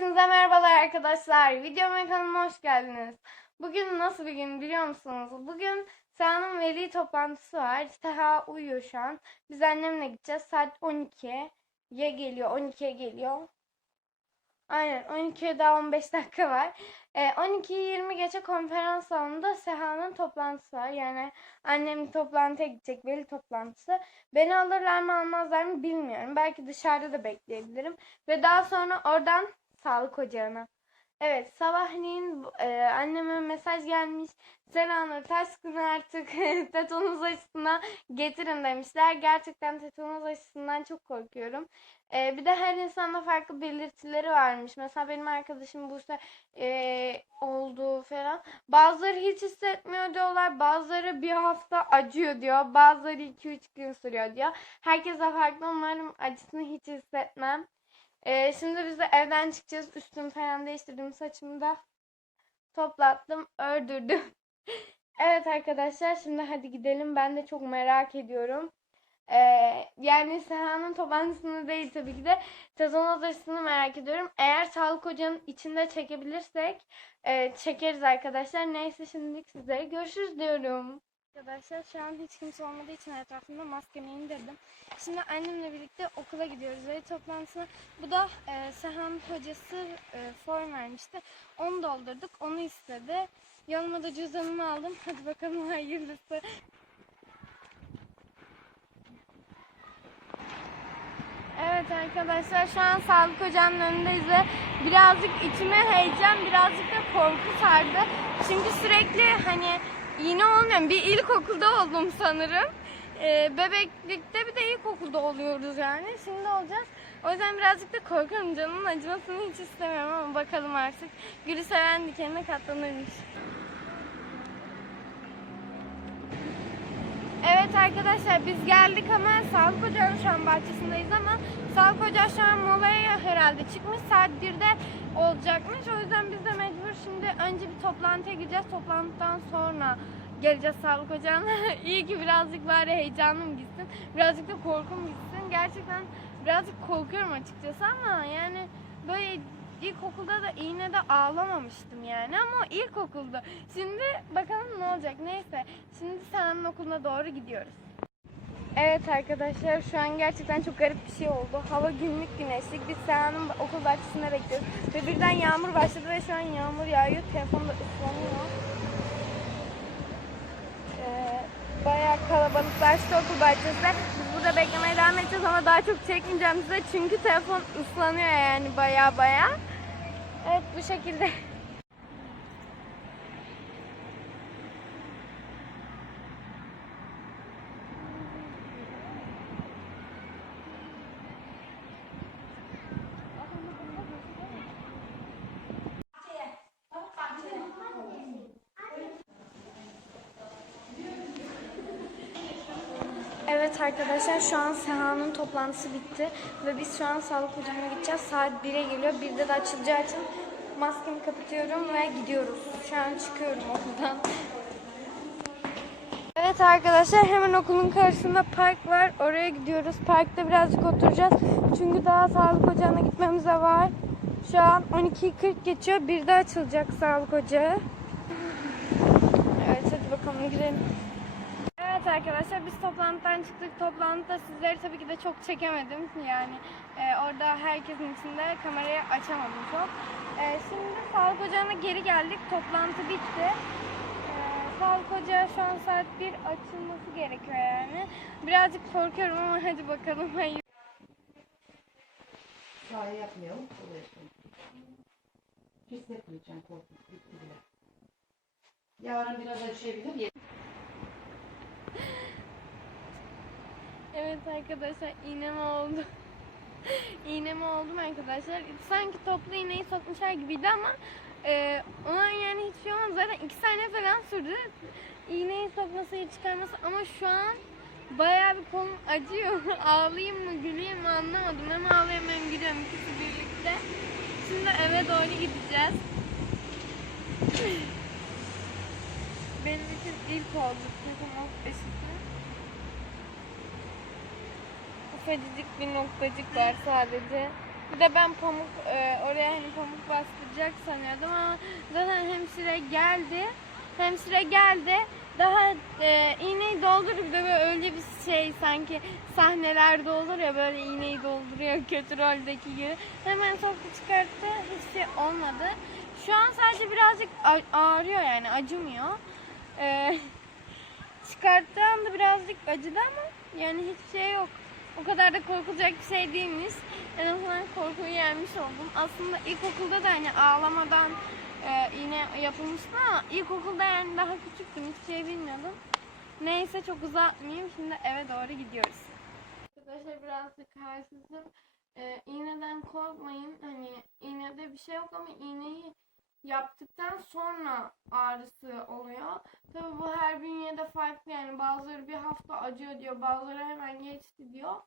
Hepinize merhabalar arkadaşlar. Videoma kanalıma hoş geldiniz. Bugün nasıl bir gün biliyor musunuz? Bugün Seha'nın veli toplantısı var. Seha uyuyor şu an. Biz annemle gideceğiz. Saat 12'ye geliyor. 12'ye geliyor. Aynen 12'ye daha 15 dakika var. Ee, 12'yi 20 geçe konferans salonunda Seha'nın toplantısı var. Yani annem toplantıya gidecek. Veli toplantısı. Beni alırlar mı almazlar mı bilmiyorum. Belki dışarıda da bekleyebilirim. Ve daha sonra oradan sağlık ocağına. Evet sabahleyin e, anneme mesaj gelmiş. Selanur taşkını artık tetonoz aşısına getirin demişler. Gerçekten tetonoz aşısından çok korkuyorum. E, bir de her insanda farklı belirtileri varmış. Mesela benim arkadaşım Buse e, oldu falan. Bazıları hiç hissetmiyor diyorlar. Bazıları bir hafta acıyor diyor. Bazıları 2-3 gün sürüyor diyor. Herkese farklı. Umarım acısını hiç hissetmem. Ee, şimdi biz de evden çıkacağız. Üstümü falan değiştirdim. Saçımı da toplattım. Ördürdüm. evet arkadaşlar şimdi hadi gidelim. Ben de çok merak ediyorum. Ee, yani Seha'nın toplantısını değil tabii ki de sezon odasını merak ediyorum. Eğer sağlık ocağının içinde çekebilirsek e, çekeriz arkadaşlar. Neyse şimdilik sizlere görüşürüz diyorum. Arkadaşlar şu an hiç kimse olmadığı için etrafımda maskemi indirdim. Şimdi annemle birlikte okula gidiyoruz. Veli toplantısına. Bu da e, Sehan hocası e, form vermişti. Onu doldurduk. Onu istedi. Yanıma da cüzdanımı aldım. Hadi bakalım hayırlısı. Evet arkadaşlar şu an sağlık ocağının önündeyiz ve birazcık içime heyecan birazcık da korku sardı. Çünkü sürekli hani iğne olmuyorum. Bir ilkokulda oldum sanırım. Ee, bebeklikte bir de ilkokulda oluyoruz yani. Şimdi olacağız. O yüzden birazcık da korkuyorum. Canımın acımasını hiç istemiyorum ama bakalım artık. Gülü seven dikenine katlanırmış. Evet arkadaşlar biz geldik ama sağlık ocağı şu an bahçesindeyiz ama sağlık ocağı şu an molaya herhalde çıkmış saat 1'de olacakmış. O yüzden biz de mecbur şimdi önce bir toplantıya gideceğiz. Toplantıdan sonra geleceğiz sağlık ocağına. İyi ki birazcık bari heyecanım gitsin. Birazcık da korkum gitsin. Gerçekten birazcık korkuyorum açıkçası ama yani böyle ilkokulda da iğnede ağlamamıştım yani ama ilkokulda. Şimdi bakalım ne olacak. Neyse. Şimdi Sena'nın okuluna doğru gidiyoruz. Evet arkadaşlar şu an gerçekten çok garip bir şey oldu. Hava günlük güneşlik. Biz Sena'nın okul bahçesinde bekliyoruz. Ve birden yağmur başladı ve şu an yağmur yağıyor. Telefon da ıslanıyor. Ee, bayağı kalabalıklaştı okul bahçesi. Biz burada beklemeye devam edeceğiz ama daha çok çekmeyeceğim size. Çünkü telefon ıslanıyor yani bayağı bayağı. Evet bu şekilde. Evet arkadaşlar şu an Seha'nın toplantısı bitti ve biz şu an sağlık ocağına gideceğiz. Saat 1'e geliyor. 1'de de açılacağı için maskemi kapatıyorum ve gidiyoruz. Şu an çıkıyorum okuldan. Evet arkadaşlar hemen okulun karşısında park var. Oraya gidiyoruz. Parkta birazcık oturacağız. Çünkü daha sağlık ocağına gitmemize var. Şu an 12.40 geçiyor. 1'de açılacak sağlık ocağı. Evet hadi bakalım girelim. Arkadaşlar biz toplantıdan çıktık. Toplantıda sizleri tabii ki de çok çekemedim. Yani e, orada herkesin içinde kamerayı açamadım çok. E, şimdi sağlık ocağına geri geldik. Toplantı bitti. E, sağlık ocağı şu an saat 1 açılması gerekiyor yani. Birazcık korkuyorum ama hadi bakalım. Hayır. Çay yapmayalım. Hissetmeyeceğim korkunç bitti bile. Yarın biraz açabilir. Evet arkadaşlar iğneme oldu. iğneme oldum arkadaşlar. Sanki toplu iğneyi sokmuşlar gibiydi ama e, ona yani hiçbir şey olmadı. Zaten iki saniye falan sürdü. İğneyi sokması, çıkarması ama şu an bayağı bir kolum acıyor. Ağlayayım mı, güleyim mi anlamadım. Hem ağlayayım hem gülüyorum ikisi birlikte. Şimdi eve doğru gideceğiz. Benim için ilk oldu. Tetanus aşısı. Ufacıcık bir noktacık var sadece. Bir de ben pamuk e, oraya hani pamuk bastıracak sanıyordum ama zaten hemşire geldi. Hemşire geldi. Daha e, iğneyi doldurup bir böyle öyle bir şey sanki sahnelerde olur ya böyle iğneyi dolduruyor kötü roldeki gibi. Hemen soktu çıkarttı. Hiçbir şey olmadı. Şu an sadece birazcık ağrıyor yani acımıyor. E, çıkarttığı anda birazcık acıdı ama yani hiçbir şey yok. O kadar da korkulacak bir şey değilmiş. En azından korkuyu yenmiş oldum. Aslında ilkokulda da hani ağlamadan e, iğne yapılmıştı ama ilkokulda yani daha küçüktüm. Hiçbir şey bilmiyordum. Neyse çok uzatmayayım. Şimdi eve doğru gidiyoruz. Arkadaşlar birazcık halsizim. E, iğneden korkmayın. Hani iğnede bir şey yok ama iğneyi yaptıktan sonra ağrısı oluyor. Tabii bu her bünyede farklı yani bazıları bir hafta acıyor diyor bazıları hemen geçti diyor.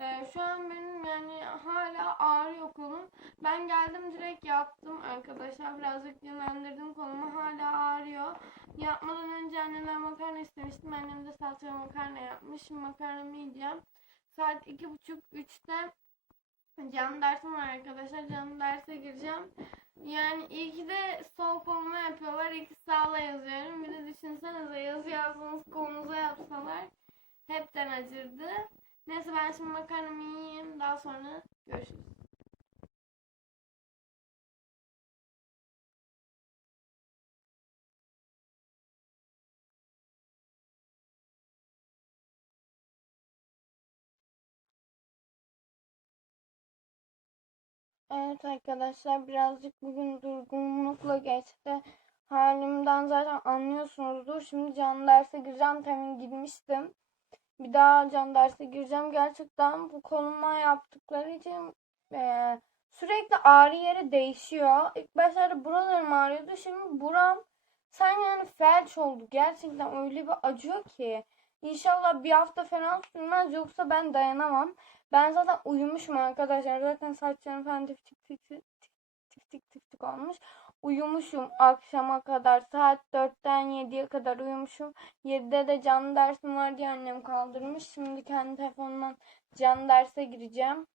Ee, şu an benim yani hala ağrıyor kolum. Ben geldim direkt yattım arkadaşlar. Birazcık dinlendirdim kolumu. Hala ağrıyor. Yapmadan önce annemden makarna istemiştim. Annem de salçalı makarna yapmış. Şimdi makarnamı yiyeceğim. Saat iki buçuk üçte canlı dersim var arkadaşlar. Canlı derse gireceğim. Yani iyi ki de sol koluma yapıyorlar. İki sağla yazıyorum. Bir de düşünsenize yazı yazsanız kolunuza yapsalar. Hepten acırdı. Neyse ben şimdi makarnamı yiyeyim. Daha sonra görüşürüz. Evet arkadaşlar birazcık bugün durgunlukla geçti. Halimden zaten anlıyorsunuzdur. Şimdi can derse gireceğim. Temin gitmiştim. Bir daha can derse gireceğim. Gerçekten bu koluma yaptıkları için eee, sürekli ağrı yeri değişiyor. İlk başlarda buralarım ağrıyordu. Şimdi buram sen yani felç oldu. Gerçekten öyle bir acıyor ki. İnşallah bir hafta falan sürmez yoksa ben dayanamam. Ben zaten uyumuşum arkadaşlar. Zaten saçlarım falan tiftik tiftik tiftik tiftik olmuş. Uyumuşum akşama kadar. Saat 4'ten 7'ye kadar uyumuşum. 7'de de canlı dersim var diye annem kaldırmış. Şimdi kendi telefonumdan canlı derse gireceğim.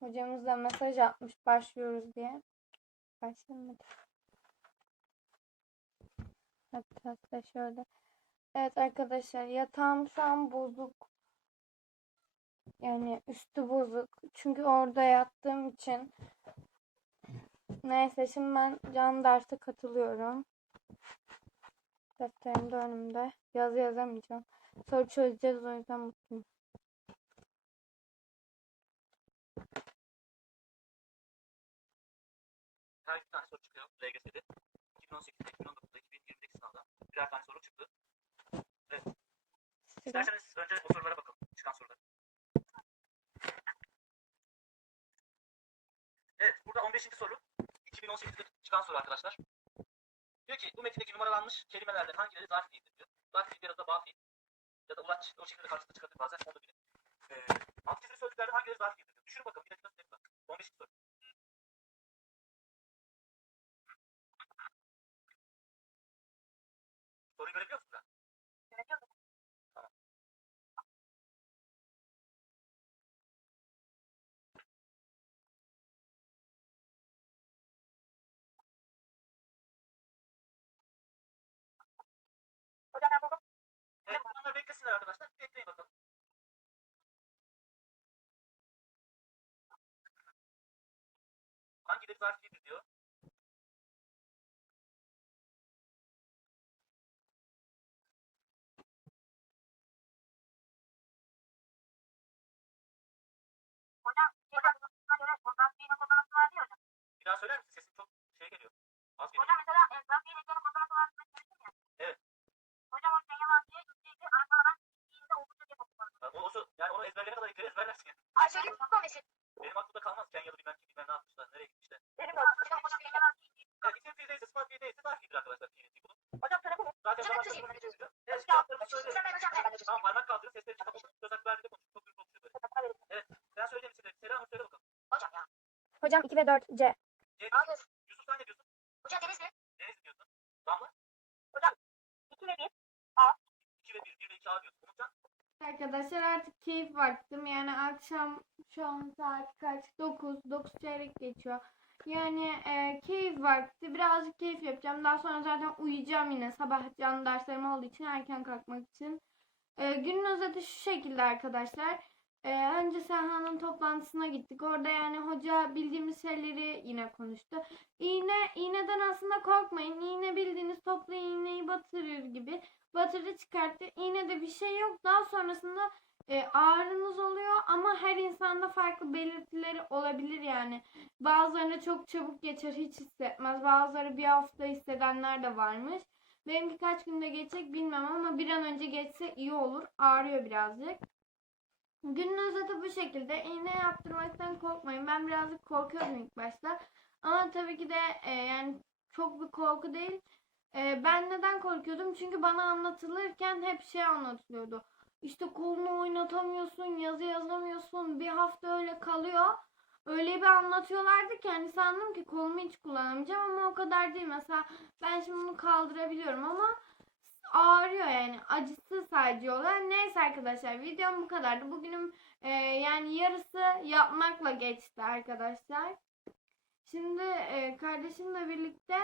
Hocamız da mesaj atmış başlıyoruz diye. Başlamadı. Hatta da şöyle. Evet arkadaşlar yatağım şu an bozuk. Yani üstü bozuk. Çünkü orada yattığım için. Neyse şimdi ben can derse katılıyorum. Defterim de önümde. Yazı yazamayacağım. Soru çözeceğiz o yüzden mutluyum. Tane soru çıkıyor LGS'de. Arkadaşlar. Diyor ki bu metindeki numaralanmış kelimelerden hangileri zarf fiildir diyor. Zarf fiil biraz da bağ fiil. Ya da ulaç o şekilde karşısına çıkabilir bazen. Onu bilin. Beklesinler arkadaşlar. Bekleyin bakalım. Hangileri zarf fiildir diyor. Bir daha söyler misin? Sesin çok şey geliyor. Az geliyor. Evet. Ha, O, o, yani onu ezberleyene kadar yukarı ezberlersin yani. Benim aklımda kalmaz. Kenyalı bilmem kim bilmem ne yapmışlar. Nereye gitmişler. Evet, isim fiil değilse, sıfat fiil değilse zarf fiildir arkadaşlar. Fiilin tipi bu. Zaten zaman çözümünü geçiyor. Evet, cevaplarımı söylüyorum. Tamam, parmak kaldırın, sesleri çıkartın. Söz hakkı verdiğinde konuşuyor. Çok konuşuyor böyle. Evet, sen söyle bir şeyleri. Sera Hanım söyle bakalım. Hocam 2 ve 4 C. C, Yusuf sen ne diyorsun? Deniz diyorsun. Damla? 2 ve 1. 1 ve 2 A diyorsun. Umutcan? Arkadaşlar artık keyif vaktim. Yani akşam şu an saat kaç? 9. 9 çeyrek geçiyor. Yani e, keyif vakti. Birazcık keyif yapacağım. Daha sonra zaten uyuyacağım yine. Sabah canlı derslerim olduğu için erken kalkmak için. E, günün özeti şu şekilde arkadaşlar. E, önce Seha'nın toplantısına gittik. Orada yani hoca bildiğimiz şeyleri yine konuştu. İğne, iğneden aslında korkmayın. İğne bildiğiniz toplu iğneyi batırır gibi. Batırı çıkarttı. İğnede bir şey yok. Daha sonrasında e, ağrınız oluyor ama her insanda farklı belirtileri olabilir yani. Bazılarında çok çabuk geçer hiç hissetmez. Bazıları bir hafta hissedenler de varmış. Benim birkaç günde geçecek bilmem ama bir an önce geçse iyi olur. Ağrıyor birazcık. Günün özeti bu şekilde. İğne yaptırmaktan korkmayın. Ben birazcık korkuyordum ilk başta. Ama tabii ki de e, yani çok bir korku değil. E, ben neden korkuyordum? Çünkü bana anlatılırken hep şey anlatılıyordu. İşte kolunu oynatamıyorsun, yazı yazamıyorsun. Bir hafta öyle kalıyor. Öyle bir anlatıyorlardı ki hani sandım ki kolumu hiç kullanamayacağım ama o kadar değil. Mesela ben şimdi bunu kaldırabiliyorum ama ağrıyor yani acısı sadece olan. Neyse arkadaşlar videom bu kadardı. Bugünüm e, yani yarısı yapmakla geçti arkadaşlar. Şimdi e, kardeşimle birlikte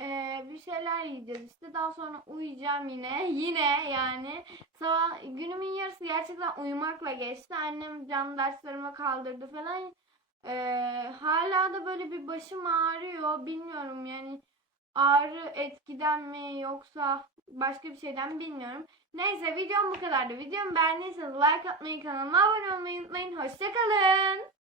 e, bir şeyler yiyeceğiz işte. Daha sonra uyuyacağım yine. Yine yani. Sabah günümün yarısı gerçekten uyumakla geçti. Annem canlı derslerime kaldırdı falan. E, hala da böyle bir başım ağrıyor. Bilmiyorum yani ağrı etkiden mi yoksa başka bir şeyden mi bilmiyorum. Neyse videom bu kadardı. Videomu beğendiyseniz like atmayı, kanalıma abone olmayı unutmayın. Hoşçakalın.